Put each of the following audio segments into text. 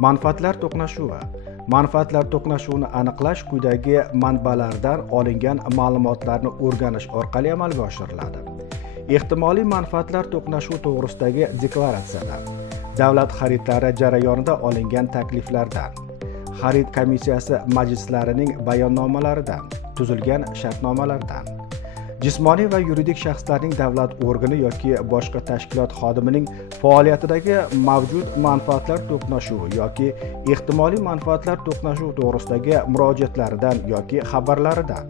Manfaatlar to'qnashuvi. Manfaatlar to'qnashuvini aniqlash quyidagi manbalardan olingan ma'lumotlarni o'rganish orqali amalga oshiriladi. Ehtimoliy manfaatlar to'qnashuvi to'g'risidagi deklaratsiyadan, davlat xaridlari jarayonida olingan takliflardan, xarid komissiyasi majlislarining bayonnomalaridan, tuzilgan shartnomalardan, jismoniy va yuridik shaxslarning davlat organi yoki boshqa tashkilot xodimining faoliyatidagi mavjud manfaatlar to'qnashuvi yoki ehtimoliy manfaatlar to'qnashuvi to'g'risidagi murojaatlaridan yoki xabarlaridan,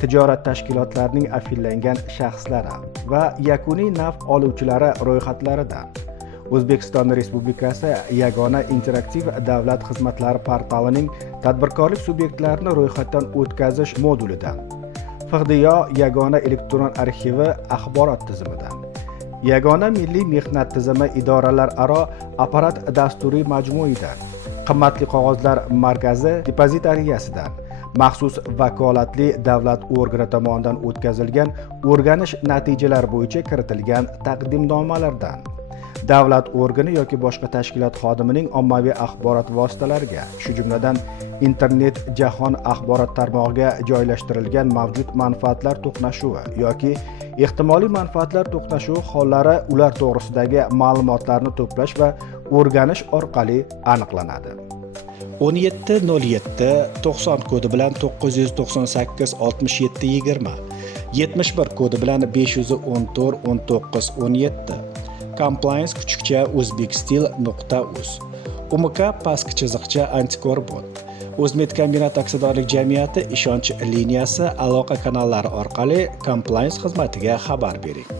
tijorat tashkilotlarining afillangan shaxslari va yakuniy naf oluvchilari ro'yxatlaridan, O'zbekiston Respublikasi Yagona interaktiv davlat xizmatlari portalining tadbirkorlik subyektlarini ro'yxatdan o'tkazish modulidan, FIGDIYO Yagona elektron arxivi axborot tizimidan, Yagona milliy mehnat tizimi idoralararo apparat dasturiy majmuidan, qimmatli qog'ozlar markazi depozitariyasidan, maxsus vakolatli davlat organi tomonidan o'tkazilgan o'rganish natijalari bo'yicha kiritilgan taqdimnomalardan, davlat organi yoki boshqa tashkilot xodimining ommaviy axborot vositalariga, shu jumladan internet jahon axborot tarmog'iga joylashtirilgan mavjud manfaatlar to'qnashuvi yoki ehtimoliy manfaatlar to'qnashuvi hollari ular to'g'risidagi ma'lumotlarni to'plash va o'rganish orqali aniqlanadi. 1707-90 kodi bilan 998-67-20, 71 kodi bilan 514-19-17, compliance_uzbekstil.uz, UMK _antikorobot, O'zmedkombinat aksiyadorlik jamiyati ishonch liniyasi aloqa kanallari orqali compliance xizmatiga xabar bering.